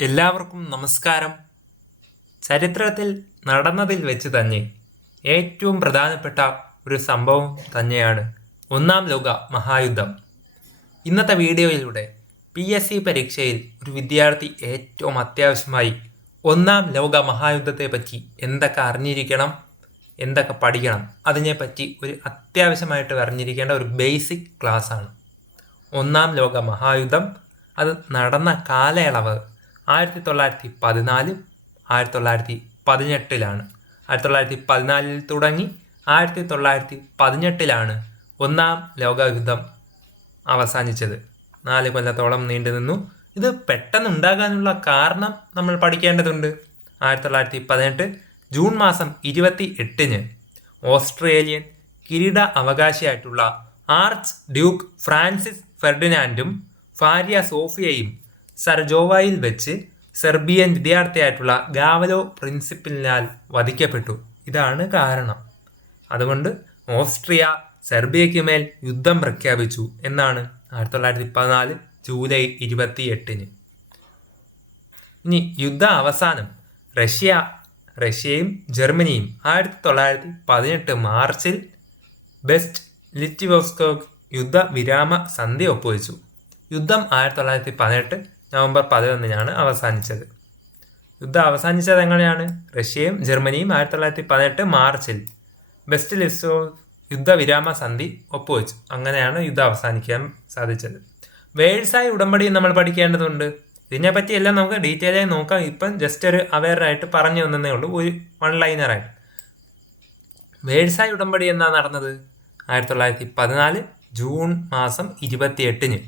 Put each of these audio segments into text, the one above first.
എല്ലാവർക്കും നമസ്കാരം. ചരിത്രത്തിൽ നടന്നതിൽ വെച്ച് തന്നെ ഏറ്റവും പ്രധാനപ്പെട്ട ഒരു സംഭവം തന്നെയാണ് ഒന്നാം ലോക മഹായുദ്ധം. ഇന്നത്തെ വീഡിയോയിലൂടെ PSC പരീക്ഷയിൽ ഒരു വിദ്യാർത്ഥി ഏറ്റവും അത്യാവശ്യമായി ഒന്നാം ലോക മഹായുദ്ധത്തെ പറ്റി എന്തൊക്കെ അറിഞ്ഞിരിക്കണം, എന്തൊക്കെ പഠിക്കണം, അതിനെപ്പറ്റി ഒരു അത്യാവശ്യമായിട്ട് അറിഞ്ഞിരിക്കേണ്ട ഒരു ബേസിക് ക്ലാസ്സാണ്. ഒന്നാം ലോക മഹായുദ്ധം അത് നടന്ന കാലയളവ് 1914, 1918 1914 തുടങ്ങി 1918 ഒന്നാം ലോകയുദ്ധം അവസാനിച്ചത്. 4 കൊല്ലത്തോളം നീണ്ടു നിന്നു. ഇത് പെട്ടെന്നുണ്ടാകാനുള്ള കാരണം നമ്മൾ പഠിക്കേണ്ടതുണ്ട്. 1918 ജൂൺ മാസം 28 ഓസ്ട്രേലിയൻ കിരീട അവകാശിയായിട്ടുള്ള ആർച്ച് ഡ്യൂക്ക് ഫ്രാൻസിസ് ഫെർഡിനാൻഡും ഭാര്യ സോഫിയയും സരജോവയിൽ വെച്ച് സെർബിയൻ വിദ്യാർത്ഥിയായിട്ടുള്ള ഗാവലോ പ്രിൻസിപ്പിനാൽ വധിക്കപ്പെട്ടു. ഇതാണ് കാരണം. അതുകൊണ്ട് ഓസ്ട്രിയ സെർബിയയ്ക്ക് മേൽ യുദ്ധം പ്രഖ്യാപിച്ചു എന്നാണ് 1914 ജൂലൈ 28. ഇനി യുദ്ധ അവസാനം റഷ്യയും ജർമ്മനിയും 1918 മാർച്ചിൽ ബെസ്റ്റ് ലിറ്റിവോസ്കോഗ് യുദ്ധ വിരാമ സന്ധി ഒപ്പുവെച്ചു. യുദ്ധം 1918 നവംബർ 11 അവസാനിച്ചത്. യുദ്ധം അവസാനിച്ചത് എങ്ങനെയാണ്? റഷ്യയും ജർമ്മനിയും 1918 മാർച്ചിൽ ബെസ്റ്റ് ലിസ്റ്റോ യുദ്ധവിരാമ സന്ധി ഒപ്പുവെച്ചു. അങ്ങനെയാണ് യുദ്ധം അവസാനിക്കാൻ സാധിച്ചത്. വേഴ്സായി ഉടമ്പടി നമ്മൾ പഠിക്കേണ്ടതുണ്ട്. ഇതിനെപ്പറ്റി എല്ലാം നമുക്ക് ഡീറ്റെയിൽ ആയി നോക്കാം. ഇപ്പം ജസ്റ്റ് ഒരു അവെയറായിട്ട് പറഞ്ഞു തന്നേ ഉള്ളൂ, ഒരു വൺ ലൈനറായിട്ട്. വേഴ്സായി ഉടമ്പടി എന്നാ നടന്നത്? 1914 ജൂൺ മാസം 28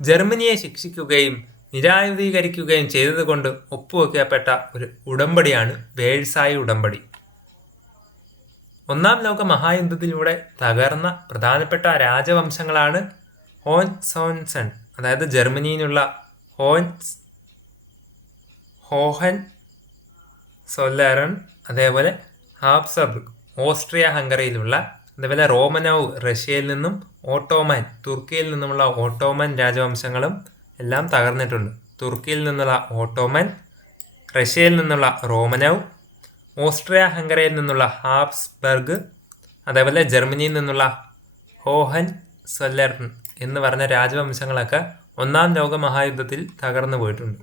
ജർമ്മനിയെ ശിക്ഷിക്കുകയും നിരായുധീകരിക്കുകയും ചെയ്തതുകൊണ്ട് ഒപ്പുവെക്കപ്പെട്ട ഒരു ഉടമ്പടിയാണ് വേഴ്സായി ഉടമ്പടി. ഒന്നാം ലോക മഹായുദ്ധത്തിലൂടെ തകർന്ന പ്രധാനപ്പെട്ട രാജവംശങ്ങളാണ് ഹോൻസോൺസൺ, അതായത് ജർമ്മനിയിലുള്ള ഹോഹൻ സൊല്ലറൺ, അതേപോലെ ഹാബ്സബർഗ് ഓസ്ട്രിയ ഹംഗറിയിലുള്ള, അതേപോലെ റോമനോവ് റഷ്യയിൽ നിന്നും, ഓട്ടോമൻ തുർക്കിയിൽ നിന്നുമുള്ള ഓട്ടോമൻ രാജവംശങ്ങളും എല്ലാം തകർന്നിട്ടുണ്ട്. തുർക്കിയിൽ നിന്നുള്ള ഓട്ടോമൻ, റഷ്യയിൽ നിന്നുള്ള റോമനോവ്, ഓസ്ട്രിയ ഹംഗറിയിൽ നിന്നുള്ള ഹാബ്സ്ബർഗ്, അതേപോലെ ജർമ്മനിയിൽ നിന്നുള്ള ഹോഹൻ സൊല്ലർൺ എന്ന് പറഞ്ഞ രാജവംശങ്ങളൊക്കെ ഒന്നാം ലോക മഹായുദ്ധത്തിൽ തകർന്നു പോയിട്ടുണ്ട്.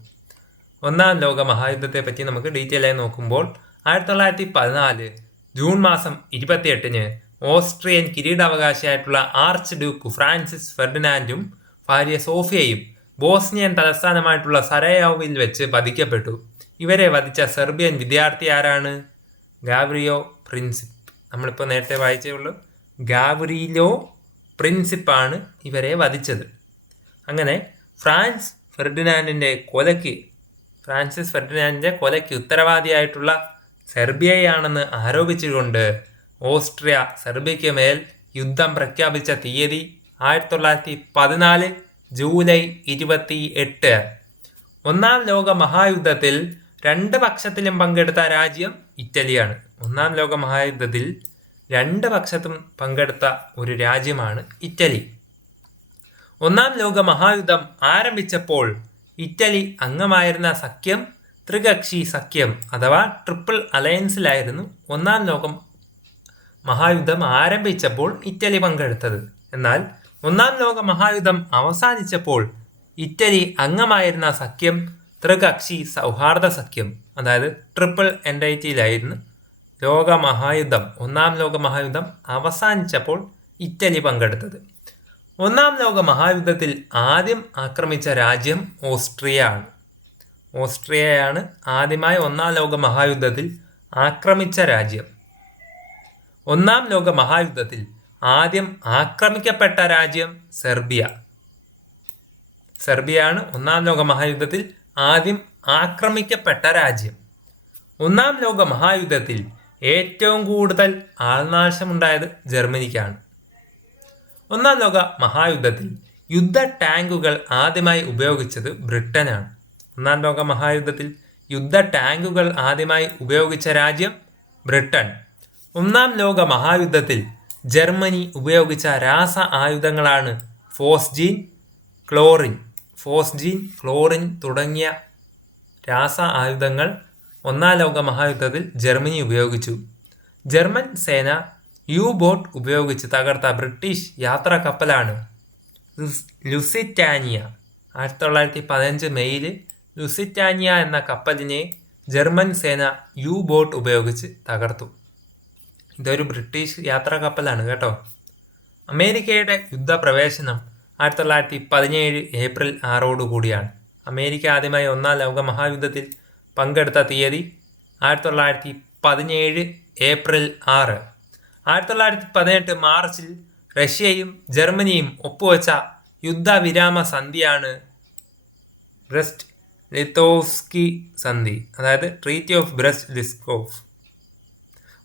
ഒന്നാം ലോക മഹായുദ്ധത്തെ പറ്റി നമുക്ക് ഡീറ്റെയിൽ ആയി നോക്കുമ്പോൾ 1914 ജൂൺ മാസം 28 ഓസ്ട്രിയൻ കിരീടാവകാശിയായിട്ടുള്ള ആർച്ച് ഡ്യൂക്ക് ഫ്രാൻസിസ് ഫെർഡിനാൻഡും ഭാര്യ സോഫിയയും ബോസ്നിയൻ തലസ്ഥാനമായിട്ടുള്ള സരയോവിൽ വെച്ച് വധിക്കപ്പെട്ടു. ഇവരെ വധിച്ച സെർബിയൻ വിദ്യാർത്ഥി ആരാണ്? ഗാവ്രിയോ പ്രിൻസിപ്പ്. നമ്മളിപ്പോൾ നേരത്തെ വായിച്ചേ ഉള്ളൂ. ഗാവ്രിലോ പ്രിൻസിപ്പാണ് ഇവരെ വധിച്ചത്. അങ്ങനെ ഫ്രാൻസിസ് ഫെർഡിനാൻഡിന്റെ കൊലയ്ക്ക് ഉത്തരവാദിയായിട്ടുള്ള സെർബിയയാണെന്ന് ആരോപിച്ചുകൊണ്ട് ഓസ്ട്രിയ സെർബിയയ്ക്ക് മേൽ യുദ്ധം പ്രഖ്യാപിച്ച തീയതി 1914 ജൂലൈ 28. ഒന്നാം ലോക മഹായുദ്ധത്തിൽ 2 പക്ഷത്തിലും പങ്കെടുത്ത രാജ്യം ഇറ്റലിയാണ്. ഒന്നാം ലോക മഹായുദ്ധത്തിൽ 2 പക്ഷത്തും പങ്കെടുത്ത ഒരു രാജ്യമാണ് ഇറ്റലി. ഒന്നാം ലോക മഹായുദ്ധം ആരംഭിച്ചപ്പോൾ ഇറ്റലി അംഗമായിരുന്ന സഖ്യം ത്രികക്ഷി സഖ്യം അഥവാ ട്രിപ്പിൾ അലയൻസിലായിരുന്നു ഒന്നാം ലോക മഹായുദ്ധം ആരംഭിച്ചപ്പോൾ ഇറ്റലി പങ്കെടുത്തത്. എന്നാൽ ഒന്നാം ലോക മഹായുദ്ധം അവസാനിച്ചപ്പോൾ ഇറ്റലി അംഗമായിരുന്ന സഖ്യം ത്രികക്ഷി സൗഹാർദ്ദ സഖ്യം, അതായത് ട്രിപ്പിൾ എൻറ്റൈറ്റിയിലായിരുന്നു ഒന്നാം ലോക മഹായുദ്ധം അവസാനിച്ചപ്പോൾ ഇറ്റലി പങ്കെടുത്തത്. ഒന്നാം ലോക മഹായുദ്ധത്തിൽ ആദ്യം ആക്രമിച്ച രാജ്യം ഓസ്ട്രിയയാണ് ആദ്യമായി ഒന്നാം ലോക മഹായുദ്ധത്തിൽ ആക്രമിച്ച രാജ്യം. ഒന്നാം ലോക മഹായുദ്ധത്തിൽ ആദ്യം ആക്രമിക്കപ്പെട്ട രാജ്യം സെർബിയയാണ് ഒന്നാം ലോക മഹായുദ്ധത്തിൽ ആദ്യം ആക്രമിക്കപ്പെട്ട രാജ്യം. ഒന്നാം ലോക മഹായുദ്ധത്തിൽ ഏറ്റവും കൂടുതൽ ആൾനാശമുണ്ടായത് ജർമ്മനിക്കാണ്. ഒന്നാം ലോക മഹായുദ്ധത്തിൽ യുദ്ധ ടാങ്കുകൾ ആദ്യമായി ഉപയോഗിച്ചത് ബ്രിട്ടനാണ്. ഒന്നാം ലോക മഹായുദ്ധത്തിൽ യുദ്ധ ടാങ്കുകൾ ആദ്യമായി ഉപയോഗിച്ച രാജ്യം ബ്രിട്ടൻ. ഒന്നാം ലോക മഹായുദ്ധത്തിൽ ജർമ്മനി ഉപയോഗിച്ച രാസ ആയുധങ്ങളാണ് ഫോസ്ജീൻ, ക്ലോറിൻ തുടങ്ങിയ രാസ ആയുധങ്ങൾ ഒന്നാം ലോക മഹായുദ്ധത്തിൽ ജർമ്മനി ഉപയോഗിച്ചു. ജർമ്മൻ സേന ബോട്ട് ഉപയോഗിച്ച് തകർത്ത ബ്രിട്ടീഷ് യാത്രാ കപ്പലാണ് ലുസിറ്റാനിയ. 1915 മെയ്യിൽ ലുസിറ്റാനിയ എന്ന കപ്പലിനെ ജർമ്മൻ സേന ബോട്ട് ഉപയോഗിച്ച് തകർത്തു. ഇതൊരു ബ്രിട്ടീഷ് യാത്രാ കപ്പലാണ് കേട്ടോ. അമേരിക്കയുടെ യുദ്ധപ്രവേശനം 1917 ഏപ്രിൽ 6 കൂടിയാണ്. അമേരിക്ക ആദ്യമായി ഒന്നാം ലോക മഹായുദ്ധത്തിൽ പങ്കെടുത്ത തീയതി 1917 ഏപ്രിൽ 6. 1918 മാർച്ചിൽ റഷ്യയും ജർമ്മനിയും ഒപ്പുവെച്ച യുദ്ധവിരാമ സന്ധിയാണ് ബ്രെസ്റ്റ് ലിത്തോവ്സ്കി സന്ധി, അതായത് ട്രീറ്റി ഓഫ് ബ്രെസ്റ്റ് ലിറ്റോവ്.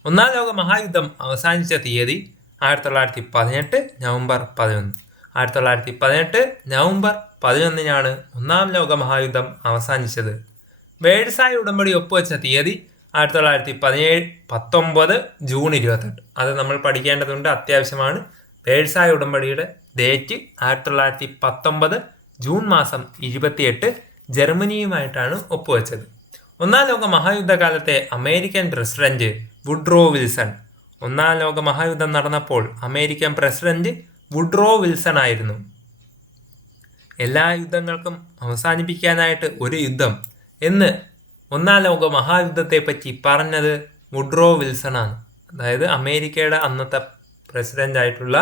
ഒന്നാം ലോക മഹായുദ്ധം അവസാനിച്ച തീയതി 1918 നവംബർ 11. 1918 നവംബർ 11 ഒന്നാം ലോക മഹായുദ്ധം അവസാനിച്ചത്. വേഴ്സായ് ഉടമ്പടി ഒപ്പുവെച്ച തീയതി 1919 ജൂൺ 28. അത് നമ്മൾ പഠിക്കേണ്ടതുണ്ട്, അത്യാവശ്യമാണ്. വേഴ്സായ് ഉടമ്പടിയുടെ ഡേറ്റ് 1919 ജൂൺ മാസം 28 ജർമ്മനിയുമായിട്ടാണ് ഒപ്പുവെച്ചത്. ഒന്നാം ലോക മഹായുദ്ധകാലത്തെ അമേരിക്കൻ പ്രസിഡന്റ് വുഡ്രോ വിൽസൺ. ഒന്നാം ലോക മഹായുദ്ധം നടന്നപ്പോൾ അമേരിക്കൻ പ്രസിഡന്റ് വുഡ്രോ വിൽസൺ ആയിരുന്നു. എല്ലാ യുദ്ധങ്ങൾക്കും അവസാനിപ്പിക്കാനായിട്ട് ഒരു യുദ്ധം എന്ന് ഒന്നാം ലോക മഹായുദ്ധത്തെ പറ്റി പറഞ്ഞത് വുഡ്രോ വിൽസൺ ആണ്. അതായത് അമേരിക്കയുടെ അന്നത്തെ പ്രസിഡന്റ് ആയിട്ടുള്ള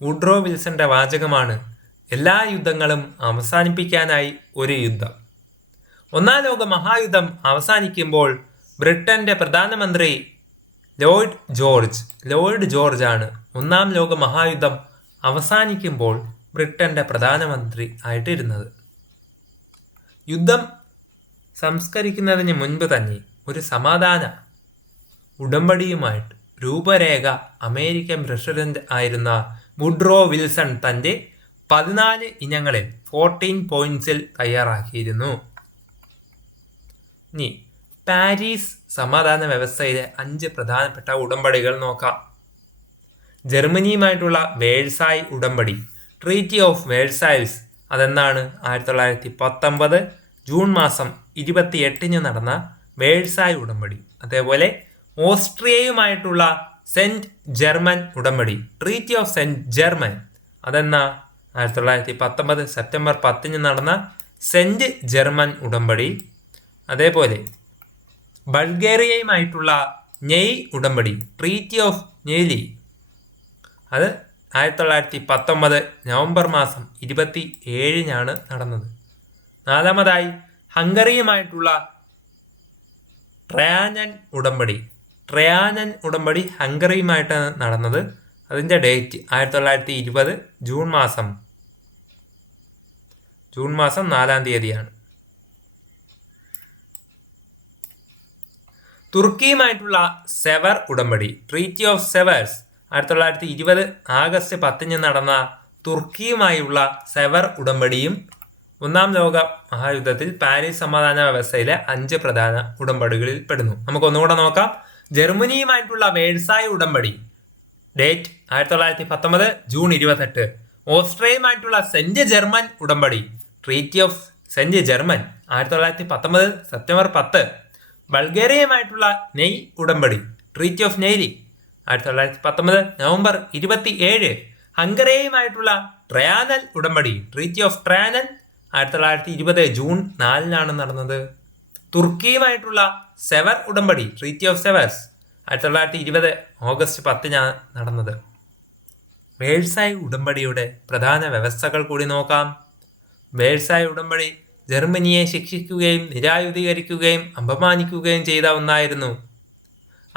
വുഡ്രോ വിൽസന്റെ വാചകമാണ് എല്ലാ യുദ്ധങ്ങളും അവസാനിപ്പിക്കാനായി ഒരു യുദ്ധം. ഒന്നാം ലോക മഹായുദ്ധം അവസാനിക്കുമ്പോൾ ബ്രിട്ടന്റെ പ്രധാനമന്ത്രി ലോയിഡ് ജോർജ് ആണ്. ഒന്നാം ലോക മഹായുദ്ധം അവസാനിക്കുമ്പോൾ ബ്രിട്ടന്റെ പ്രധാനമന്ത്രി ആയിട്ടിരുന്നത്. യുദ്ധം സംസ്കരിക്കുന്നതിന് മുൻപ് തന്നെ ഒരു സമാധാന ഉടമ്പടിയുമായിട്ട് രൂപരേഖ അമേരിക്കൻ പ്രസിഡന്റ് ആയിരുന്ന വുഡ്രോ വിൽസൺ തൻ്റെ 14 ഇനങ്ങളിൽ 14 പോയിന്റ്സിൽ തയ്യാറാക്കിയിരുന്നു. ഇനി പാരീസ് സമാധാന വ്യവസ്ഥയിലെ 5 പ്രധാനപ്പെട്ട ഉടമ്പടികൾ നോക്കാം. ജർമ്മനിയുമായിട്ടുള്ള വേഴ്സായ് ഉടമ്പടി, ട്രീറ്റി ഓഫ് വേഴ്സായ്സ്, അതെന്നാണ് 1919 ജൂൺ മാസം 28 നടന്ന വേഴ്സായ് ഉടമ്പടി. അതേപോലെ ഓസ്ട്രിയയുമായിട്ടുള്ള സെന്റ് ജർമ്മൻ ഉടമ്പടി, ട്രീറ്റി ഓഫ് സെന്റ് ജർമ്മൻ, അതെന്ന 1919 സെപ്റ്റംബർ 10 നടന്ന സെന്റ് ജർമ്മൻ ഉടമ്പടി. അതേപോലെ ബൾഗേറിയയുമായിട്ടുള്ള നെയ് ഉടമ്പടി, ട്രീറ്റി ഓഫ് നെയ്ലി, അത് 1919 നവംബർ മാസം 27 നടന്നത്. നാലാമതായി ഹംഗറിയുമായിട്ടുള്ള ട്രയാനൻ ഉടമ്പടി ഹംഗറിയുമായിട്ടാണ് നടന്നത്. അതിൻ്റെ ഡേറ്റ് 1920 ജൂൺ മാസം 4 തുർക്കിയുമായിട്ടുള്ള സെവർ ഉടമ്പടി, ട്രീറ്റി ഓഫ് സെവേഴ്സ്, 1920 ആഗസ്റ്റ് 10 നടന്ന തുർക്കിയുമായുള്ള സെവർ ഉടമ്പടിയും ഒന്നാം ലോക മഹായുദ്ധത്തിൽ പാരീസ് സമാധാന വ്യവസ്ഥയിലെ 5 പ്രധാന ഉടമ്പടികളിൽ പെടുന്നു. നമുക്കൊന്നുകൂടെ നോക്കാം. ജർമ്മനിയുമായിട്ടുള്ള വേഴ്സായ് ഉടമ്പടി, ഡേറ്റ് 1919 ജൂൺ 28. ഓസ്ട്രിയയുമായിട്ടുള്ള സെന്റ് ജർമ്മൻ ഉടമ്പടി, treaty of Saint German, 1919 September 10. ബൾഗേറിയയുമായിട്ടുള്ള നെയ് ഉടമ്പടി, ട്രീറ്റി ഓഫ് നെയ്ലി, 1919 നവംബർ 27. ഹംഗറിയുമായിട്ടുള്ള ട്രയാനൽ ഉടമ്പടി, ട്രീറ്റി ഓഫ് ട്രയാനൽ, 1920 ജൂൺ 4 നടന്നത്. തുർക്കിയുമായിട്ടുള്ള സെവർ ഉടമ്പടി, ട്രീറ്റി ഓഫ് സെവേഴ്സ്, 1920 ഓഗസ്റ്റ് 10 നടന്നത്. വേഴ്സായ് ഉടമ്പടിയുടെ പ്രധാന വ്യവസ്ഥകൾ കൂടി നോക്കാം. വേഴ്സായ് ഉടമ്പടി ജർമ്മനിയെ ശിക്ഷിക്കുകയും നിരായുധീകരിക്കുകയും അപമാനിക്കുകയും ചെയ്ത ഒന്നായിരുന്നു.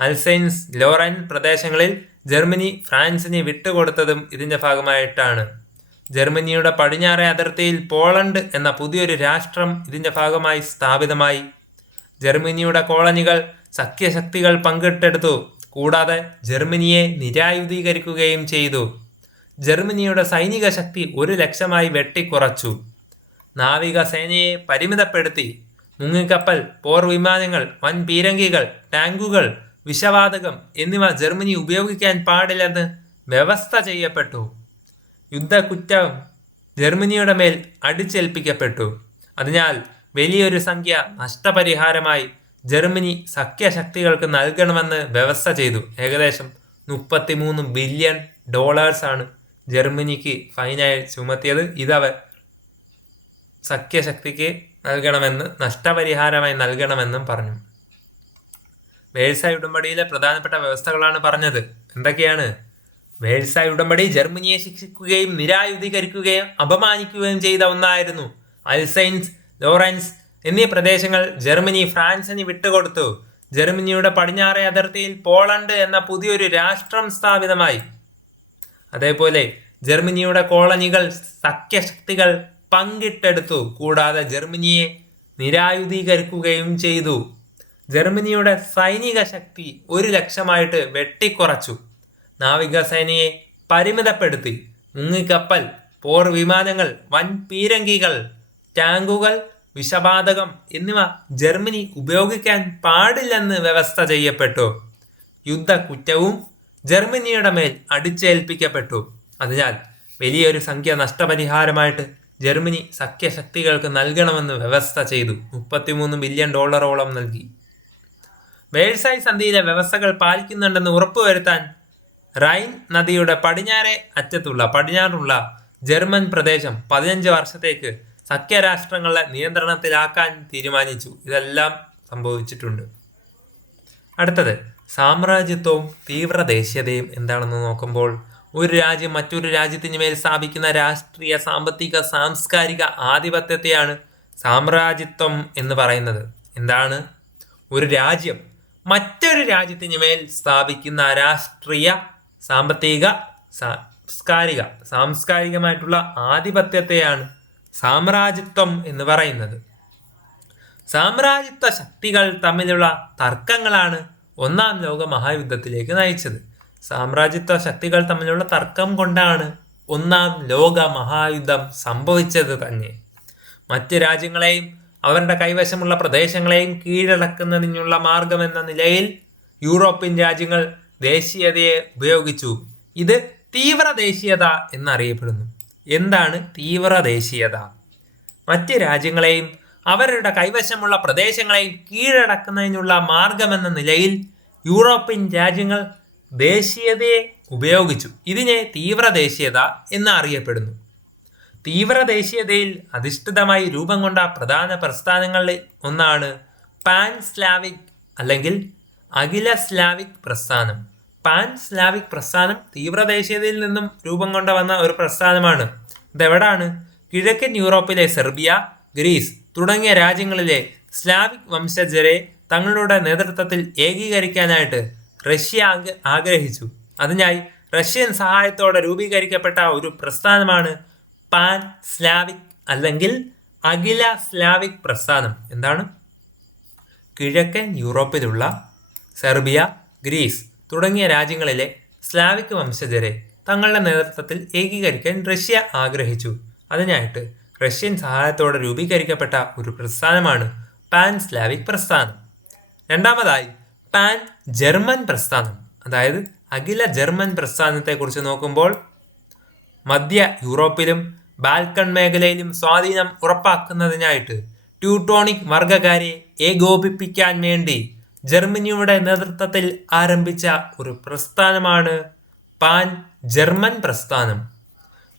അൽസൈൻസ് ലോറൈൻ പ്രദേശങ്ങളിൽ ജർമ്മനി ഫ്രാൻസിനെ വിട്ടുകൊടുത്തതും ഇതിൻ്റെ ഭാഗമായിട്ടാണ്. ജർമ്മനിയുടെ പടിഞ്ഞാറേ അതിർത്തിയിൽ പോളണ്ട് എന്ന പുതിയൊരു രാഷ്ട്രം ഇതിൻ്റെ ഭാഗമായി സ്ഥാപിതമായി. ജർമ്മനിയുടെ കോളനികൾ സഖ്യശക്തികൾ പങ്കിട്ടെടുത്തു. കൂടാതെ ജർമ്മനിയെ നിരായുധീകരിക്കുകയും ചെയ്തു. ജർമ്മനിയുടെ സൈനിക ശക്തി 100,000 വെട്ടിക്കുറച്ചു. നാവികസേനയെ പരിമിതപ്പെടുത്തി. മുങ്ങിക്കപ്പൽ, പോർ വിമാനങ്ങൾ, വൻ പീരങ്കികൾ, ടാങ്കുകൾ, വിഷവാതകം എന്നിവ ജർമ്മനി ഉപയോഗിക്കാൻ പാടില്ലെന്ന് വ്യവസ്ഥ ചെയ്യപ്പെട്ടു. യുദ്ധക്കുറ്റം ജർമ്മനിയുടെ മേൽ അടിച്ചേൽപ്പിക്കപ്പെട്ടു. അതിനാൽ വലിയൊരു സംഖ്യ നഷ്ടപരിഹാരമായി ജർമ്മനി സഖ്യശക്തികൾക്ക് നൽകണമെന്ന് വ്യവസ്ഥ ചെയ്തു. ഏകദേശം 33 ബില്യൺ ഡോളേഴ്സാണ് ജർമ്മനിക്ക് ഫൈനായി ചുമത്തിയത്. ഇതവർ സഖ്യശക്തിക്ക് നൽകണമെന്ന്, നഷ്ടപരിഹാരമായി നൽകണമെന്നും പറഞ്ഞു. വേഴ്സായ് ഉടമ്പടിയിലെ പ്രധാനപ്പെട്ട വ്യവസ്ഥകളാണ് പറഞ്ഞത്. എന്തൊക്കെയാണ്? വേഴ്സായ് ഉടമ്പടി ജർമ്മനിയെ ശിക്ഷിക്കുകയും നിരായുധീകരിക്കുകയും അപമാനിക്കുകയും ചെയ്ത ഒന്നായിരുന്നു. അൽസൈൻസ്, ലോറൻസ് എന്നീ പ്രദേശങ്ങൾ ജർമ്മനി ഫ്രാൻസിന് വിട്ടുകൊടുത്തു. ജർമ്മനിയുടെ പടിഞ്ഞാറേ അതിർത്തിയിൽ പോളണ്ട് എന്ന പുതിയൊരു രാഷ്ട്രം സ്ഥാപിതമായി. അതേപോലെ ജർമ്മനിയുടെ കോളനികൾ സഖ്യശക്തികൾ പങ്കിട്ടെടുത്തു. കൂടാതെ ജർമ്മനിയെ നിരായുധീകരിക്കുകയും ചെയ്തു. ജർമ്മനിയുടെ സൈനിക ശക്തി 100,000 വെട്ടിക്കുറച്ചു. നാവികസേനയെ പരിമിതപ്പെടുത്തി. മുങ്ങിക്കപ്പൽ, പോർ വിമാനങ്ങൾ, വൻ പീരങ്കികൾ, ടാങ്കുകൾ, വിഷവാതകം എന്നിവ ജർമ്മനി ഉപയോഗിക്കാൻ പാടില്ലെന്ന് വ്യവസ്ഥ ചെയ്യപ്പെട്ടു. യുദ്ധക്കുറ്റവും ജർമ്മനിയുടെ മേൽ അടിച്ചേൽപ്പിക്കപ്പെട്ടു. അതിനാൽ വലിയൊരു സംഖ്യ നഷ്ടപരിഹാരമായിട്ട് ജർമ്മനി സഖ്യശക്തികൾക്ക് നൽകണമെന്ന് വ്യവസ്ഥ ചെയ്തു. 33 ബില്യൺ ഡോളറോളം നൽകി. വേഴ്സായ് സന്ധിയിലെ വ്യവസ്ഥകൾ പാലിക്കുന്നുണ്ടെന്ന് ഉറപ്പുവരുത്താൻ റൈൻ നദിയുടെ പടിഞ്ഞാറുള്ള ജർമ്മൻ പ്രദേശം 15 വർഷത്തേക്ക് സഖ്യരാഷ്ട്രങ്ങളെ നിയന്ത്രണത്തിലാക്കാൻ തീരുമാനിച്ചു. ഇതെല്ലാം സംഭവിച്ചിട്ടുണ്ട്. അടുത്തത് സാമ്രാജ്യത്വവും തീവ്രദേശീയതയും എന്താണെന്ന് നോക്കുമ്പോൾ, ഒരു രാജ്യം മറ്റൊരു രാജ്യത്തിന് മേൽ സ്ഥാപിക്കുന്ന രാഷ്ട്രീയ, സാമ്പത്തിക, സാംസ്കാരിക ആധിപത്യത്തെയാണ് സാമ്രാജ്യത്വം എന്ന് പറയുന്നത്. എന്താണ്? ഒരു രാജ്യം മറ്റൊരു രാജ്യത്തിന് മേൽ സ്ഥാപിക്കുന്ന രാഷ്ട്രീയ, സാമ്പത്തിക, സാംസ്കാരികമായിട്ടുള്ള ആധിപത്യത്തെയാണ് സാമ്രാജ്യത്വം എന്ന് പറയുന്നത്. സാമ്രാജ്യത്വ ശക്തികൾ തമ്മിലുള്ള തർക്കങ്ങളാണ് ഒന്നാം ലോക മഹായുദ്ധത്തിലേക്ക് നയിച്ചത്. സാമ്രാജ്യത്വ ശക്തികൾ തമ്മിലുള്ള തർക്കം കൊണ്ടാണ് ഒന്നാം ലോക മഹായുദ്ധം സംഭവിച്ചത് തന്നെ. മറ്റ് രാജ്യങ്ങളെയും അവരുടെ കൈവശമുള്ള പ്രദേശങ്ങളെയും കീഴടക്കുന്നതിനുള്ള മാർഗമെന്ന നിലയിൽ യൂറോപ്യൻ രാജ്യങ്ങൾ ദേശീയതയെ ഉപയോഗിച്ചു. ഇത് തീവ്രദേശീയത എന്നറിയപ്പെടുന്നു. എന്താണ് തീവ്രദേശീയത? മറ്റ് രാജ്യങ്ങളെയും അവരുടെ കൈവശമുള്ള പ്രദേശങ്ങളെയും കീഴടക്കുന്നതിനുള്ള മാർഗമെന്ന നിലയിൽ യൂറോപ്യൻ രാജ്യങ്ങൾ ദേശീയതയെ ഉപയോഗിച്ചു. ഇതിനെ തീവ്രദേശീയത എന്ന് അറിയപ്പെടുന്നു. തീവ്രദേശീയതയിൽ അധിഷ്ഠിതമായി രൂപം കൊണ്ട പ്രധാന പ്രസ്ഥാനങ്ങളിൽ ഒന്നാണ് പാൻ സ്ലാവിക് അല്ലെങ്കിൽ അഖില സ്ലാവിക് പ്രസ്ഥാനം. പാൻ സ്ലാവിക് പ്രസ്ഥാനം തീവ്രദേശീയതയിൽ നിന്നും രൂപം കൊണ്ടുവന്ന ഒരു പ്രസ്ഥാനമാണ്. ഇതെവിടാണ്? കിഴക്കൻ യൂറോപ്പിലെ സെർബിയ, ഗ്രീസ് തുടങ്ങിയ രാജ്യങ്ങളിലെ സ്ലാവിക് വംശജരെ തങ്ങളുടെ നേതൃത്വത്തിൽ ഏകീകരിക്കാനായിട്ട് റഷ്യ ആഗ്രഹിച്ചു. അതിനായി റഷ്യൻ സഹായത്തോടെ രൂപീകരിക്കപ്പെട്ട ഒരു പ്രസ്ഥാനമാണ് പാൻ സ്ലാവിക് അല്ലെങ്കിൽ അഖില സ്ലാവിക് പ്രസ്ഥാനം. എന്താണ്? കിഴക്കൻ യൂറോപ്പിലുള്ള സെർബിയ, ഗ്രീസ് തുടങ്ങിയ രാജ്യങ്ങളിലെ സ്ലാവിക് വംശജരെ തങ്ങളുടെ നേതൃത്വത്തിൽ ഏകീകരിക്കാൻ റഷ്യ ആഗ്രഹിച്ചു. അതിനായിട്ട് റഷ്യൻ സഹായത്തോടെ രൂപീകരിക്കപ്പെട്ട ഒരു പ്രസ്ഥാനമാണ് പാൻ സ്ലാവിക് പ്രസ്ഥാനം. രണ്ടാമതായി പാൻ ജർമ്മൻ പ്രസ്ഥാനം, അതായത് അഖില ജർമ്മൻ പ്രസ്ഥാനത്തെക്കുറിച്ച് നോക്കുമ്പോൾ, മധ്യ യൂറോപ്പിലും ബാൽക്കൺ മേഖലയിലും സ്വാധീനം ഉറപ്പാക്കുന്നതിനായിട്ട് ട്യൂട്ടോണിക് വർഗക്കാരെ ഏകോപിപ്പിക്കാൻ വേണ്ടി ജർമ്മനിയുടെ നേതൃത്വത്തിൽ ആരംഭിച്ച ഒരു പ്രസ്ഥാനമാണ് പാൻ ജർമ്മൻ പ്രസ്ഥാനം.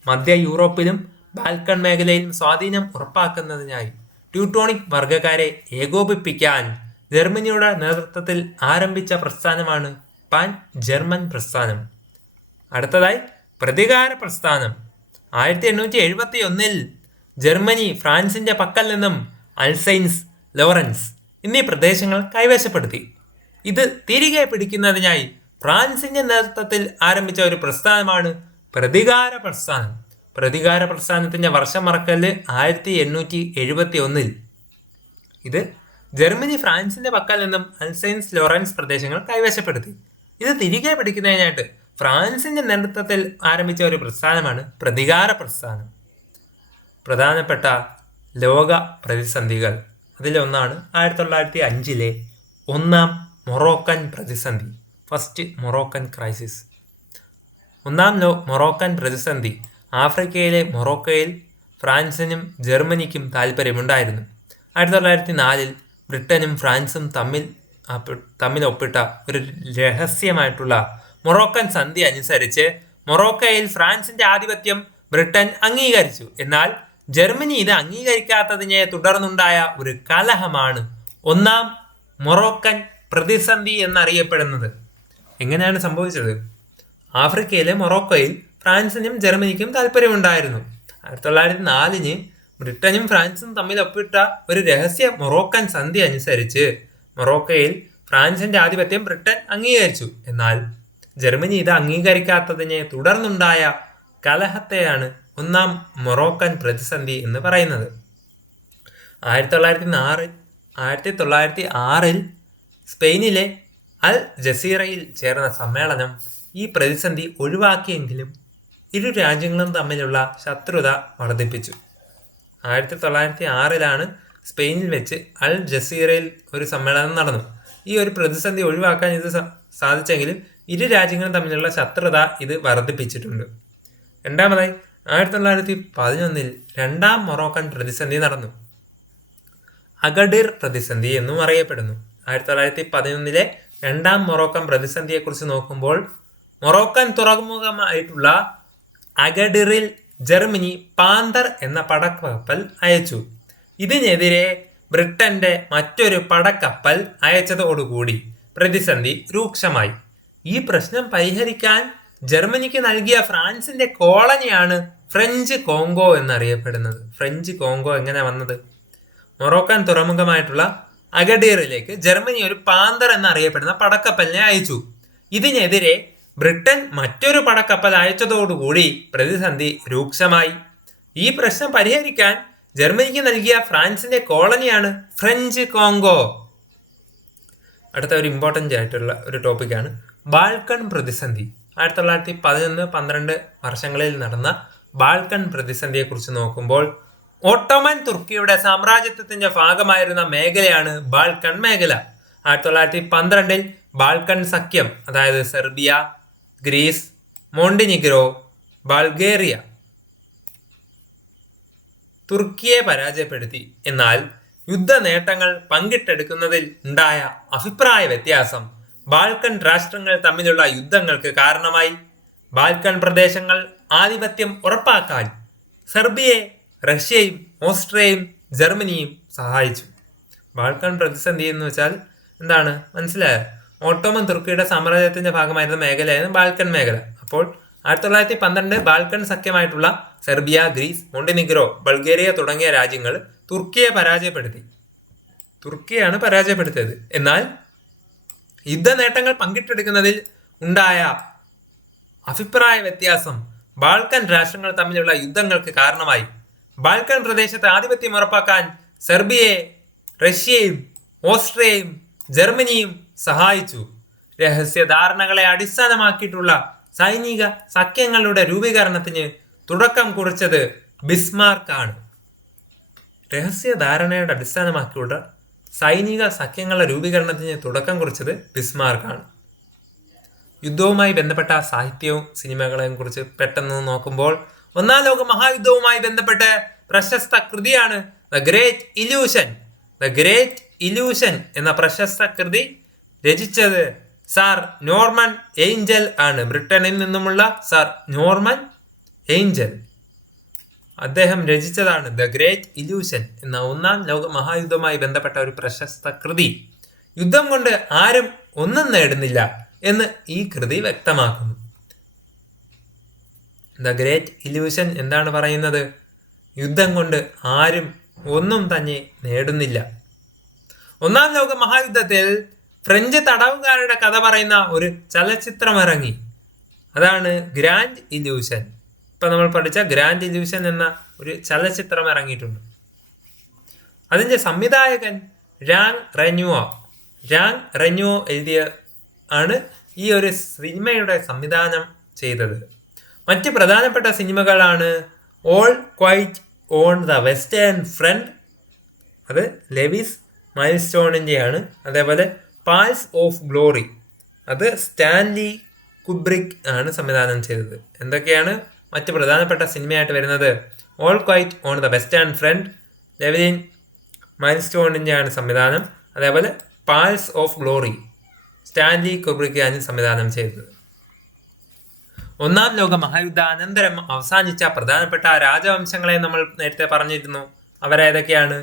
മധ്യ യൂറോപ്പിലും ബാൽക്കൺ മേഖലയിലും സ്വാധീനം ഉറപ്പാക്കുന്നതിനായി ട്യൂട്ടോണിക് വർഗക്കാരെ ഏകോപിപ്പിക്കാൻ ജർമ്മനിയുടെ നേതൃത്വത്തിൽ ആരംഭിച്ച പ്രസ്ഥാനമാണ് പാൻ ജർമ്മൻ പ്രസ്ഥാനം. അടുത്തതായി പ്രതികാര പ്രസ്ഥാനം. 1871 ജർമ്മനി ഫ്രാൻസിന്റെ പക്കൽ നിന്നും അൽസൈൻസ്, ലോറൻസ് എന്നീ പ്രദേശങ്ങൾ കൈവശപ്പെടുത്തി. ഇത് തിരികെ പിടിക്കുന്നതിനായി ഫ്രാൻസിന്റെ നേതൃത്വത്തിൽ ആരംഭിച്ച ഒരു പ്രസ്ഥാനമാണ് പ്രതികാര പ്രസ്ഥാനം. പ്രതികാര പ്രസ്ഥാനത്തിന്റെ വർഷം മറക്കല് 1871. ഇത് ജർമ്മനി ഫ്രാൻസിന്റെ പക്കൽ നിന്നും അൽസൈൻസ്, ലോറൻസ് പ്രദേശങ്ങൾ കൈവശപ്പെടുത്തി. ഇത് തിരികെ പിടിക്കുന്നതിനായിട്ട് ഫ്രാൻസിന്റെ നേതൃത്വത്തിൽ ആരംഭിച്ച ഒരു പ്രസ്ഥാനമാണ് പ്രതികാര പ്രസ്ഥാനം. പ്രധാനപ്പെട്ട ലോക പ്രതിസന്ധികൾ അതിലൊന്നാണ് 1905 ഒന്നാം മൊറോക്കൻ പ്രതിസന്ധി, ഫസ്റ്റ് മൊറോക്കൻ ക്രൈസിസ്. ഒന്നാം മൊറോക്കൻ പ്രതിസന്ധി ആഫ്രിക്കയിലെ മൊറോക്കോയിൽ ഫ്രാൻസിനും ജർമ്മനിക്കും താല്പര്യമുണ്ടായിരുന്നു. 1904 ബ്രിട്ടനും ഫ്രാൻസും തമ്മിൽ ഒപ്പിട്ട ഒരു രഹസ്യമായിട്ടുള്ള മൊറോക്കൻ സന്ധി അനുസരിച്ച് മൊറോക്കയിൽ ഫ്രാൻസിന്റെ ആധിപത്യം ബ്രിട്ടൻ അംഗീകരിച്ചു. എന്നാൽ ജർമ്മനി ഇത് അംഗീകരിക്കാത്തതിനെ തുടർന്നുണ്ടായ ഒരു കലഹമാണ് ഒന്നാം മൊറോക്കൻ പ്രതിസന്ധി എന്നറിയപ്പെടുന്നത്. എങ്ങനെയാണ് സംഭവിച്ചത്? ആഫ്രിക്കയിലെ മൊറോക്കോയിൽ ഫ്രാൻസിനും ജർമ്മനിക്കും താല്പര്യമുണ്ടായിരുന്നു. 1904 ബ്രിട്ടനും ഫ്രാൻസും തമ്മിൽ ഒപ്പിട്ട ഒരു രഹസ്യ മൊറോക്കൻ സന്ധി അനുസരിച്ച് മൊറോക്കോയിൽ ഫ്രാൻസിന്റെ ആധിപത്യം ബ്രിട്ടൻ അംഗീകരിച്ചു. എന്നാൽ ജർമ്മനി ഇത് അംഗീകരിക്കാത്തതിനെ തുടർന്നുണ്ടായ കലഹത്തെയാണ് ഒന്നാം മൊറോക്കൻ പ്രതിസന്ധി എന്ന് പറയുന്നത്. 1906 സ്പെയിനിലെ അൽ ജസീറയിൽ ചേർന്ന സമ്മേളനം ഈ പ്രതിസന്ധി ഒഴിവാക്കിയെങ്കിലും ഇരു രാജ്യങ്ങളും തമ്മിലുള്ള ശത്രുത വർദ്ധിപ്പിച്ചു. 1906 സ്പെയിനിൽ വെച്ച് അൽ ജസീറയിൽ ഒരു സമ്മേളനം നടന്നു. ഈ ഒരു പ്രതിസന്ധി ഒഴിവാക്കാൻ ഇത് സാധിച്ചെങ്കിലും ഇരു രാജ്യങ്ങളും തമ്മിലുള്ള ശത്രുത ഇത് വർദ്ധിപ്പിച്ചിട്ടുണ്ട്. രണ്ടാമതായി 1911 രണ്ടാം മൊറോക്കൻ പ്രതിസന്ധി നടന്നു. അഗഡിർ പ്രതിസന്ധി എന്നും അറിയപ്പെടുന്നു. 1911 രണ്ടാം മൊറോക്കൻ പ്രതിസന്ധിയെക്കുറിച്ച് നോക്കുമ്പോൾ മൊറോക്കൻ തുറമുഖമായിട്ടുള്ള അഗഡിറിൽ ജർമ്മനി പാന്തർ എന്ന പടക്കപ്പൽ അയച്ചു. ഇതിനെതിരെ ബ്രിട്ടന്റെ മറ്റൊരു പടക്കപ്പൽ അയച്ചതോടുകൂടി പ്രതിസന്ധി രൂക്ഷമായി. ഈ പ്രശ്നം പരിഹരിക്കാൻ ജർമ്മനിക്ക് നൽകിയ ഫ്രാൻസിന്റെ കോളനിയാണ് ഫ്രഞ്ച് കോങ്കോ എന്നറിയപ്പെടുന്നത്. ഫ്രഞ്ച് കോങ്കോ എങ്ങനെ വന്നത്? മൊറോക്കൻ തുറമുഖമായിട്ടുള്ള അഗഡീറിലേക്ക് ജർമ്മനി ഒരു പാന്തർ എന്നറിയപ്പെടുന്ന പടക്കപ്പലിനെ അയച്ചു. ഇതിനെതിരെ ബ്രിട്ടൻ മറ്റൊരു പടക്കപ്പൽ അയച്ചതോടുകൂടി പ്രതിസന്ധി രൂക്ഷമായി. ഈ പ്രശ്നം പരിഹരിക്കാൻ ജർമ്മനിക്ക് നൽകിയ ഫ്രാൻസിന്റെ കോളനിയാണ് ഫ്രഞ്ച് കോങ്കോ. അടുത്ത ഒരു ഇമ്പോർട്ടൻ്റ് ആയിട്ടുള്ള ഒരു ടോപ്പിക്കാണ് ബാൾക്കൺ പ്രതിസന്ധി. 1911-12 വർഷങ്ങളിൽ നടന്ന ബാൾക്കൺ പ്രതിസന്ധിയെക്കുറിച്ച് നോക്കുമ്പോൾ ഓട്ടോമൻ തുർക്കിയുടെ സാമ്രാജ്യത്വത്തിന്റെ ഭാഗമായിരുന്ന മേഖലയാണ് ബാൾക്കൺ മേഖല. 1912 ബാൾക്കൺ സഖ്യം, അതായത് സെർബിയ, ഗ്രീസ്, മോണ്ടിനിഗ്രോ, ബൾഗേറിയ തുർക്കിയെ പരാജയപ്പെടുത്തി. എന്നാൽ യുദ്ധ നേട്ടങ്ങൾ പങ്കിട്ടെടുക്കുന്നതിൽ ഉണ്ടായ അഭിപ്രായ വ്യത്യാസം ബാൾക്കൺ രാഷ്ട്രങ്ങൾ തമ്മിലുള്ള യുദ്ധങ്ങൾക്ക് കാരണമായി. ബാൾക്കൺ പ്രദേശങ്ങൾ ആധിപത്യം ഉറപ്പാക്കാൻ സെർബിയയെ റഷ്യയും ഓസ്ട്രിയയും ജർമ്മനിയും സഹായിച്ചു. ബാൾക്കൺ പ്രതിസന്ധി എന്ന് വെച്ചാൽ എന്താണ് മനസ്സിലായോ? ഓട്ടോമൻ തുർക്കിയുടെ സാമ്രാജ്യത്തിന്റെ ഭാഗമായിരുന്ന മേഖലയായിരുന്നു ബാൾക്കൺ മേഖല. അപ്പോൾ 1912 ബാൾക്കൺ സഖ്യമായിട്ടുള്ള സെർബിയ, ഗ്രീസ്, മോണ്ടിനിഗ്രോ, ബൾഗേറിയ തുടങ്ങിയ രാജ്യങ്ങൾ തുർക്കിയെ പരാജയപ്പെടുത്തി. തുർക്കിയാണ് പരാജയപ്പെടുത്തിയത്. എന്നാൽ യുദ്ധ നേട്ടങ്ങൾ പങ്കിട്ടെടുക്കുന്നതിൽ ഉണ്ടായ അഭിപ്രായ വ്യത്യാസം ബാൾക്കൻ രാഷ്ട്രങ്ങൾ തമ്മിലുള്ള യുദ്ധങ്ങൾക്ക് കാരണമായി. ബാൾക്കൻ പ്രദേശത്ത് ആധിപത്യം ഉറപ്പാക്കാൻ സെർബിയയെ റഷ്യയും ഓസ്ട്രിയയും ജർമ്മനിയും സഹായിച്ചു. രഹസ്യ ധാരണകളെ അടിസ്ഥാനമാക്കിയിട്ടുള്ള സൈനിക സഖ്യങ്ങളുടെ രൂപീകരണത്തിന് തുടക്കം കുറിച്ചത് ബിസ്മാർക്കാണ്. രഹസ്യ ധാരണയുടെ അടിസ്ഥാനമാക്കിയുള്ള സൈനിക സഖ്യങ്ങളുടെ രൂപീകരണത്തിന് തുടക്കം കുറിച്ചത് ബിസ്മാർക്കാണ്. യുദ്ധവുമായി ബന്ധപ്പെട്ട സാഹിത്യവും സിനിമകളെയും കുറിച്ച് പെട്ടെന്ന് നോക്കുമ്പോൾ ഒന്നാം ലോക മഹായുദ്ധവുമായി ബന്ധപ്പെട്ട് പ്രശസ്ത കൃതിയാണ് the great illusion. The great illusion എന്ന പ്രശസ്ത കൃതി രചിച്ചത് സർ നോർമൻ ഏഞ്ചൽ ആണ്. ബ്രിട്ടനിൽ നിന്നുമുള്ള സർ നോർമൻ ഏഞ്ചൽ, അദ്ദേഹം രചിച്ചതാണ് ദ ഗ്രേറ്റ് ഇല്യൂഷൻ എന്ന ഒന്നാം ലോക മഹായുദ്ധവുമായി ബന്ധപ്പെട്ട ഒരു പ്രശസ്ത കൃതി. യുദ്ധം കൊണ്ട് ആരും ഒന്നും നേടുന്നില്ല എന്ന് ഈ കൃതി വ്യക്തമാക്കുന്നു. ദ ഗ്രേറ്റ് ഇല്യൂഷൻ എന്താണ് പറയുന്നത്? യുദ്ധം കൊണ്ട് ആരും ഒന്നും തന്നെ നേടുന്നില്ല. ഒന്നാം ലോക മഹായുദ്ധത്തിൽ ഫ്രഞ്ച് തടവുകാരുടെ കഥ പറയുന്ന ഒരു ചലച്ചിത്രം ഇറങ്ങി. അതാണ് ഗ്രാൻഡ് ഇല്യൂഷൻ. ഇപ്പം നമ്മൾ പഠിച്ച ഗ്രാൻഡ് ഇല്യൂഷൻ എന്ന ഒരു ചലച്ചിത്രം ഇറങ്ങിയിട്ടുണ്ട്. അതിൻ്റെ സംവിധായകൻ രാങ് റെന്യുവോ എഴുതിയ ആണ് ഈ ഒരു സിനിമയുടെ സംവിധാനം ചെയ്തത്. മറ്റ് പ്രധാനപ്പെട്ട സിനിമകളാണ് All Quiet on the Western Front, അത് ലെവിസ് മൈൽസ്റ്റോണിൻ്റെയാണ്. അതേപോലെ പാൾസ് ഓഫ് ഗ്ലോറി, അത് സ്റ്റാൻലി കുബ്രിക് ആണ് സംവിധാനം ചെയ്തത്. എന്തൊക്കെയാണ് മറ്റ് പ്രധാനപ്പെട്ട സിനിമയായിട്ട് വരുന്നത്? All Quiet on the Western Front, Lewin മൈൽ സ്റ്റോണിൻ്റെയാണ് സംവിധാനം. അതേപോലെ പാൾസ് ഓഫ് ഗ്ലോറി സ്റ്റാൻലി കുബ്രിക്കാണ് സംവിധാനം ചെയ്തത്. ഒന്നാം ലോക മഹായുദ്ധാനന്തരം അവസാനിച്ച പ്രധാനപ്പെട്ട രാജവംശങ്ങളെ നമ്മൾ നേരത്തെ പറഞ്ഞിരുന്നു. അവരേതൊക്കെയാണ്?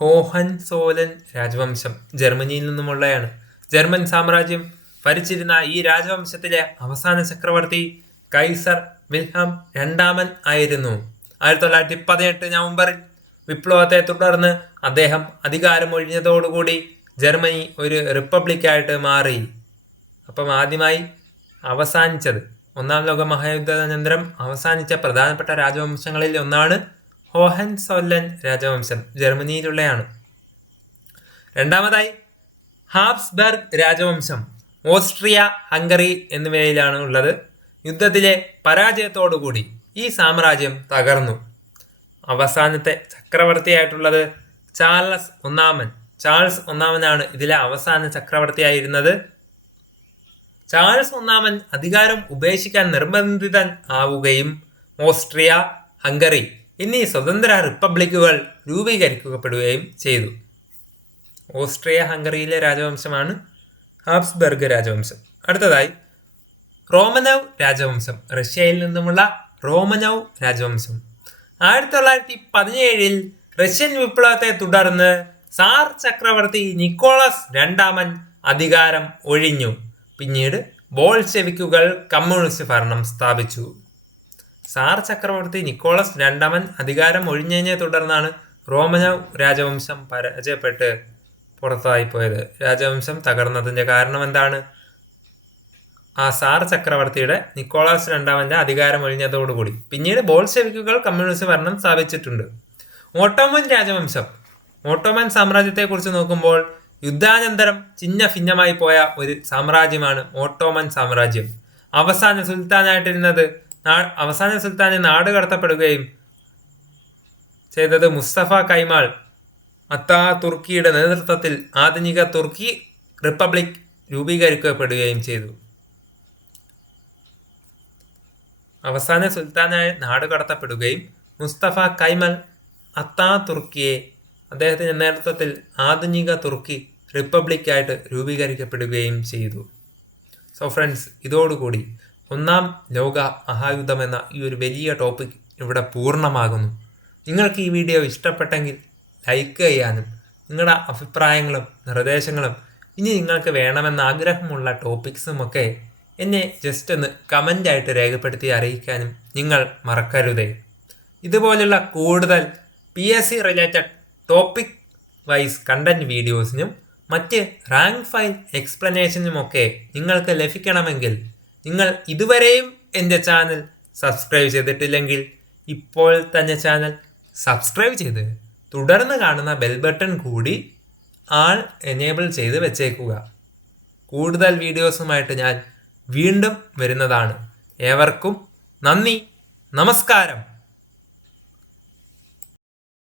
ഹോഹൻസോലൻ രാജവംശം ജർമ്മനിയിൽ നിന്നുമുള്ളതാണ്. ജർമ്മൻ സാമ്രാജ്യം ഭരിച്ചിരുന്ന ഈ രാജവംശത്തിലെ അവസാന ചക്രവർത്തി കൈസർ വിൽഹം രണ്ടാമൻ ആയിരുന്നു. 1918 നവംബറിൽ വിപ്ലവത്തെ തുടർന്ന് അദ്ദേഹം അധികാരമൊഴിഞ്ഞതോടുകൂടി ജർമ്മനി ഒരു റിപ്പബ്ലിക്കായിട്ട് മാറി. അപ്പം ആദ്യമായി അവസാനിച്ചത് ഒന്നാം ലോക മഹായുദ്ധാനന്തരം അവസാനിച്ച പ്രധാനപ്പെട്ട രാജവംശങ്ങളിൽ ഒന്നാണ് ഹോഹൻസോല്ലൻ രാജവംശം, ജർമ്മനിയിലുള്ളതാണ്. രണ്ടാമതായി ഹാബ്സ്ബർഗ് രാജവംശം ഓസ്ട്രിയ, ഹംഗറി എന്നിവയിലാണ് ഉള്ളത്. യുദ്ധത്തിലെ പരാജയത്തോടുകൂടി ഈ സാമ്രാജ്യം തകർന്നു. അവസാനത്തെ ചക്രവർത്തിയായിട്ടുള്ളത് ചാൾസ് ഒന്നാമനാണ് ഇതിലെ അവസാന ചക്രവർത്തിയായിരുന്നത്. ചാൾസ് ഒന്നാമൻ അധികാരം ഉപേക്ഷിക്കാൻ നിർബന്ധിതൻ ആവുകയും ഓസ്ട്രിയ, ഹംഗറി എന്നീ സ്വതന്ത്ര റിപ്പബ്ലിക്കുകൾ രൂപീകരിക്കപ്പെടുകയും ചെയ്തു. ഓസ്ട്രിയ ഹംഗറിയിലെ രാജവംശമാണ് ഹാബ്സ്ബർഗ് രാജവംശം. അടുത്തതായി റോമനോവ് രാജവംശം, റഷ്യയിൽ നിന്നുമുള്ള റോമനോവ് രാജവംശം. 1917 റഷ്യൻ വിപ്ലവത്തെ തുടർന്ന് സാർ ചക്രവർത്തി നിക്കോളസ് രണ്ടാമൻ അധികാരം ഒഴിഞ്ഞു. പിന്നീട് ബോൾഷെവിക്കുകൾ കമ്മ്യൂണിസ്റ്റ് ഭരണം സ്ഥാപിച്ചു. സാർ ചക്രവർത്തി നിക്കോളസ് രണ്ടാമൻ അധികാരം ഒഴിഞ്ഞതിനെ തുടർന്നാണ് റോമനോവ് രാജവംശം പരാജയപ്പെട്ട് പുറത്തായിപ്പോയത്. രാജവംശം തകർന്നതിൻ്റെ കാരണം എന്താണ്? ആ സാർ ചക്രവർത്തിയുടെ നിക്കോളാസ് രണ്ടാമൻ്റെ അധികാരം ഒഴിഞ്ഞതോടുകൂടി. പിന്നീട് ബോൾഷെവിക്കുകൾ കമ്മ്യൂണിസ്റ്റ് ഭരണം സ്ഥാപിച്ചിട്ടുണ്ട്. ഓട്ടോമൻ രാജവംശം, ഓട്ടോമൻ സാമ്രാജ്യത്തെക്കുറിച്ച് നോക്കുമ്പോൾ യുദ്ധാനന്തരം ചിഹ്ന ഭിന്നമായി പോയ ഒരു സാമ്രാജ്യമാണ് ഓട്ടോമൻ സാമ്രാജ്യം. അവസാന സുൽത്താനെ നാട് കടത്തപ്പെടുകയും ചെയ്തത് മുസ്തഫ കൈമാൾ അത്താതുർക്കിയുടെ നേതൃത്വത്തിൽ ആധുനിക തുർക്കി റിപ്പബ്ലിക് രൂപീകരിക്കപ്പെടുകയും ചെയ്തു. അവസാന സുൽത്താനായി നാട് കടത്തപ്പെടുകയും മുസ്തഫ കൈമൽ അത്താതുർക്കിയെ അദ്ദേഹത്തിൻ്റെ നേതൃത്വത്തിൽ ആധുനിക തുർക്കി റിപ്പബ്ലിക്കായിട്ട് രൂപീകരിക്കപ്പെടുകയും ചെയ്തു. സോ ഫ്രണ്ട്സ്, ഇതോടുകൂടി ഒന്നാം ലോക മഹായുദ്ധം എന്ന ഈ ഒരു വലിയ ടോപ്പിക് ഇവിടെ പൂർണ്ണമാകുന്നു. നിങ്ങൾക്ക് ഈ വീഡിയോ ഇഷ്ടപ്പെട്ടെങ്കിൽ ലൈക്ക് ചെയ്യാനും നിങ്ങളുടെ അഭിപ്രായങ്ങളും നിർദ്ദേശങ്ങളും ഇനി നിങ്ങൾക്ക് വേണമെന്ന് ആഗ്രഹമുള്ള ടോപ്പിക്സുമൊക്കെ എന്നെ ജസ്റ്റ് ഒന്ന് കമൻ്റായിട്ട് രേഖപ്പെടുത്തി അറിയിക്കാനും നിങ്ങൾ മറക്കരുതേ. ഇതുപോലുള്ള കൂടുതൽ PSC related topic wise content വീഡിയോസിനും മറ്റ് റാങ്ക് ഫയൽ എക്സ്പ്ലനേഷനുമൊക്കെ നിങ്ങൾക്ക് ലഭിക്കണമെങ്കിൽ നിങ്ങൾ ഇതുവരെയും എൻ്റെ ചാനൽ സബ്സ്ക്രൈബ് ചെയ്തിട്ടില്ലെങ്കിൽ ഇപ്പോൾ തന്നെ ചാനൽ സബ്സ്ക്രൈബ് ചെയ്ത് തുടർന്ന് കാണുന്ന ബെൽ ബട്ടൺ കൂടി ആൾ എനേബിൾ ചെയ്ത് വെച്ചേക്കുക. കൂടുതൽ വീഡിയോസുമായിട്ട് ഞാൻ വീണ്ടും വരുന്നതാണ്. ഏവർക്കും നന്ദി, നമസ്കാരം.